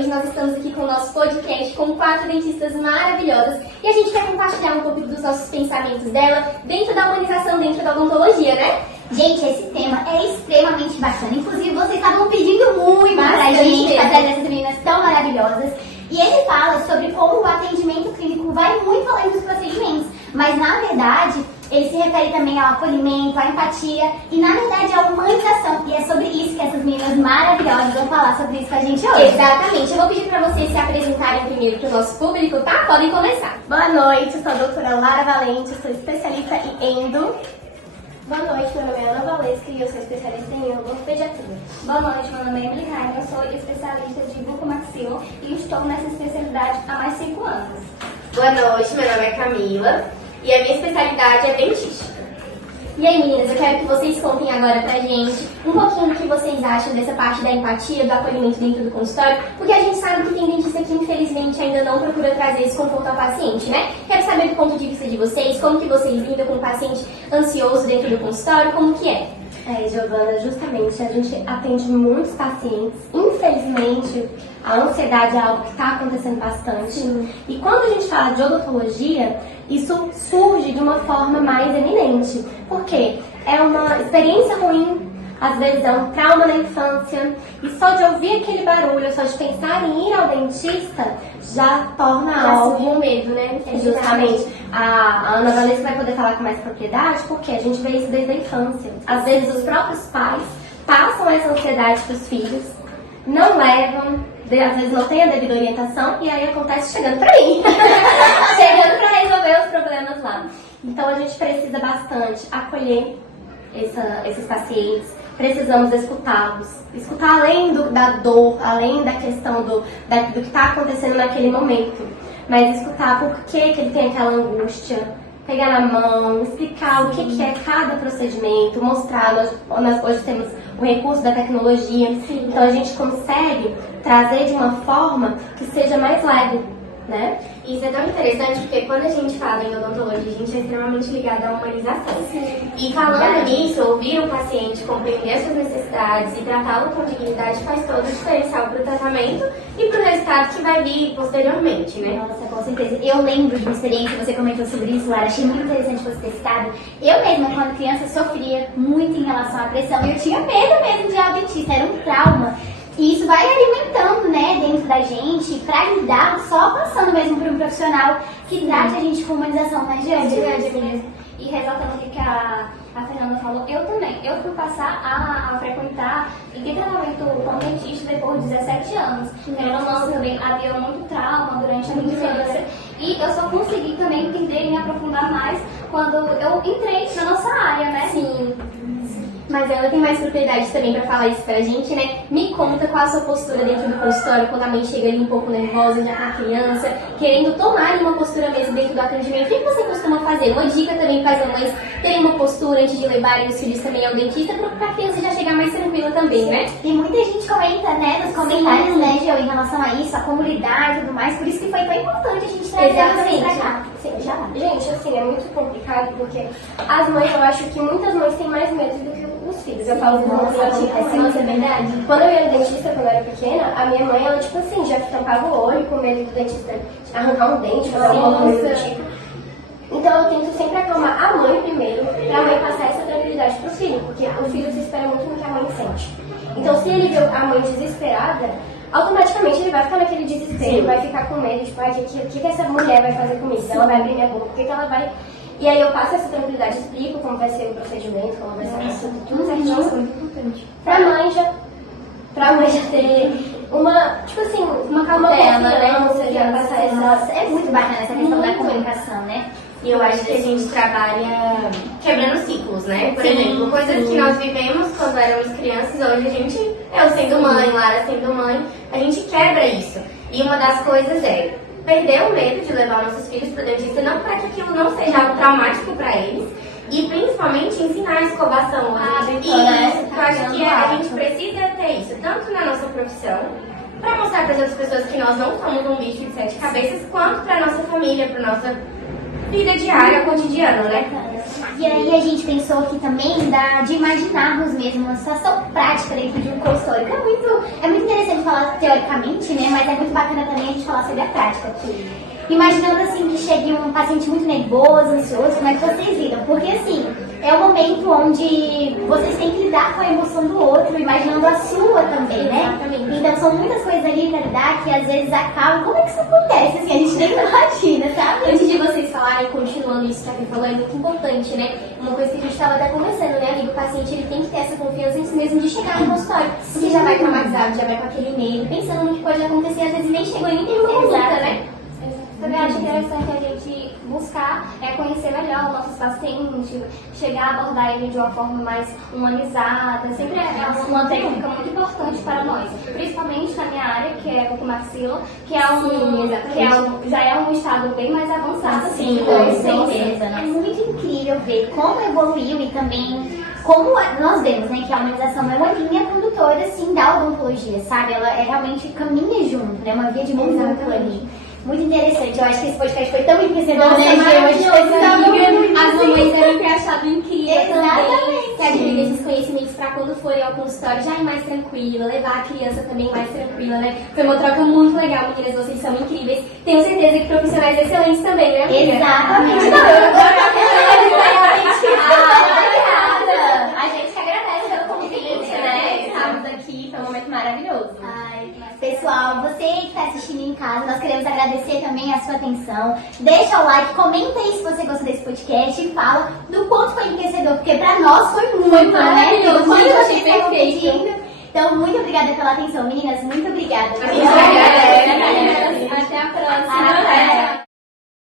Hoje nós estamos aqui com o nosso podcast com 4 dentistas maravilhosas e a gente quer compartilhar um pouco dos nossos pensamentos dela dentro da humanização, dentro da odontologia, né? Gente, esse tema é extremamente bacana. Inclusive, vocês estavam pedindo muito pra gente fazer essas meninas tão maravilhosas. E ele fala sobre como o atendimento clínico vai muito além dos procedimentos. Mas, na verdade, ele se refere também ao acolhimento, à empatia e, na verdade, à humanização. E é sobre isso que essas meninas maravilhosas vão falar sobre isso com a gente hoje. Exatamente. Eu vou pedir pra vocês se apresentarem primeiro pro nosso público, tá? Podem começar. Boa noite, eu sou a doutora Lara Valente, sou especialista em endo. Boa noite, meu nome é Ana Valesca e eu sou especialista em odontopediatria. Boa noite, meu nome é Emily Rainer, eu sou especialista de bucomaxilo e estou nessa especialidade há mais de 5 anos. Boa noite, meu nome é Camila e a minha especialidade é dentística. E aí, meninas, eu quero que vocês contem agora pra gente um pouquinho do que vocês acham dessa parte da empatia, do acolhimento dentro do consultório, porque a gente sabe que tem dentista que, infelizmente, ainda não procura trazer esse conforto ao paciente, né? Quero saber do ponto de vista de vocês, como que vocês lidam com o paciente ansioso dentro do consultório, como que é? Giovana, justamente, a gente atende muitos pacientes. Infelizmente, a ansiedade é algo que está acontecendo bastante. Sim. E quando a gente fala de odontologia, isso surge de uma forma mais eminente. Por quê? É uma experiência ruim, às vezes é um trauma na infância, e só de ouvir aquele barulho, só de pensar em ir ao dentista, já torna algo... surge um medo, né? Justamente. A Ana Vanessa vai poder falar com mais propriedade, porque a gente vê isso desde a infância. Às vezes os próprios pais passam essa ansiedade para os filhos, não levam, às vezes não tem a devida orientação, e aí acontece chegando para mim. Chegando para resolver os problemas lá. Então a gente precisa bastante acolher esses pacientes, precisamos escutá-los. Escutar além da dor, além da questão do que está acontecendo naquele momento. Mas escutar por que ele tem aquela angústia, pegar na mão, explicar o que é cada procedimento, mostrar. Nós hoje temos o recurso da tecnologia, então a gente consegue trazer de uma forma que seja mais leve, né? Isso é tão interessante porque quando a gente fala em odontologia, a gente é extremamente ligado à humanização. Sim. E falando nisso, ouvir o paciente, compreender as suas necessidades e tratá-lo com dignidade faz todo o diferencial para o tratamento e para o resultado que vai vir posteriormente, né? Nossa, com certeza. Eu lembro de uma experiência, você comentou sobre isso, Lara, achei muito interessante você ter citado. Eu mesma, quando criança, sofria muito em relação à pressão e eu tinha medo mesmo de ir ao dentista, era um trauma. E isso vai alimentando, né, dentro da gente, pra ajudar, só passando mesmo por um profissional que trate a gente com humanização, né, gente? É verdade mesmo. E ressaltando o que a Fernanda falou, eu também. Eu fui passar a frequentar e ter tratamento com dentista depois de 17 anos. Eu não também havia muito trauma durante a minha infância. E eu só consegui também entender e me aprofundar mais quando eu entrei na nossa área, né? Sim. Mas ela tem mais propriedade também pra falar isso pra gente, né? Me conta qual a sua postura dentro do consultório quando a mãe chega ali um pouco nervosa, já com a criança, querendo tomar uma postura mesmo dentro do atendimento. O que você costuma fazer? Uma dica também para as mães terem uma postura antes de levarem os filhos também ao dentista, pra criança já chegar mais tranquila também, né? E muita gente comenta, né, nos comentários, né, Gil, em relação a isso, a comunidade e tudo mais, por isso que foi tão importante a gente trazer Exatamente. vocês pra cá. Sim, já lá. Gente, assim, é muito complicado porque as mães, eu acho que muitas mães têm mais medo do que os filhos. Eu falo com Nossa, nossa, é verdade. Quando eu ia no dentista, quando eu era pequena, a minha mãe, ela, tipo assim, já tampava o olho com medo do dentista arrancar um dente, fazer alguma coisa do tipo. Então eu tento sempre acalmar a mãe primeiro, pra mãe passar essa tranquilidade pro filho, porque o filho se espera muito no que a mãe sente. Então se ele vê a mãe desesperada, automaticamente ele vai ficar naquele desespero, vai ficar com medo, tipo, ai, o que essa mulher vai fazer comigo? Ela vai abrir minha boca, o que ela vai... E aí eu passo essa tranquilidade, explico como vai ser o procedimento, como vai ser a consulta, tudo certinho. Pra mãe já ter uma, tipo assim, uma cautela, né? Você já passar essa... Nossa, é muito bacana essa questão da comunicação, né? E eu acho que a gente trabalha quebrando ciclos, né? Por exemplo, coisas que nós vivemos quando éramos crianças, hoje a gente, eu sendo mãe, Lara sendo mãe, a gente quebra isso. E uma das coisas é perder o medo de levar nossos filhos para o dentista, não para que aquilo não seja algo traumático para eles, e principalmente ensinar a escovação. E eu acho que a gente precisa ter isso, tanto na nossa profissão, para mostrar para as outras pessoas que nós não somos um bicho de 7 cabeças, quanto para a nossa família, para nossa vida diária, cotidiana, né? E aí a gente pensou aqui também de imaginarmos mesmo uma situação prática dentro de um consultório. É muito interessante falar teoricamente, né? Mas é muito bacana também a gente falar sobre a prática. Imaginando assim que chegue um paciente muito nervoso, ansioso, como é que vocês lidam? Porque assim, é um momento onde vocês têm que lidar com a emoção do outro, imaginando a sua também, né? Exatamente. Então são muitas coisas ali pra lidar que às vezes acabam. Como é que isso acontece? Assim, a gente nem imagina, sabe? Antes de vocês falarem, continuando isso que a Fê falou, é muito importante, né? Uma coisa que a gente estava até conversando, né, amigo? O paciente ele tem que ter essa confiança em si mesmo de chegar no consultório. Porque já vai traumatizado, já vai com aquele medo, pensando no que pode acontecer, às vezes nem chegou e nem tem uma consulta, né? Também acho interessante a gente buscar conhecer melhor os nossos pacientes, chegar a abordar ele de uma forma mais humanizada. Sempre é uma técnica muito importante para nós, principalmente na minha área, que é bucomaxila, que já é um estado bem mais avançado. Sim, com certeza. É muito incrível ver como evoluiu e também como nós vemos, né, que a humanização é uma linha condutora, assim, da odontologia, sabe? Ela realmente caminha junto, né? Uma via de mão dupla ali. Muito interessante. Eu acho que esse podcast foi tão enriquecedor, né, Gê? As mamães devem ter achado incrível também. Que adquirir esses conhecimentos para quando forem ao consultório já ir mais tranquila, levar a criança também mais tranquila, né? Foi uma troca muito legal, meninas, vocês são incríveis. Tenho certeza que profissionais excelentes também, né, amiga? Exatamente. A gente que agradece pelo convite, né? Estamos aqui, foi um momento maravilhoso. Pessoal, você que está assistindo em casa, nós queremos agradecer também a sua atenção. Deixa o like, comenta aí se você gostou desse podcast e fala do quanto foi enriquecedor, porque pra nós foi muito maravilhoso. Quanto Eu vocês achei estavam perfeito. pedindo. Então, muito obrigada pela atenção, meninas. Muito obrigada. A gente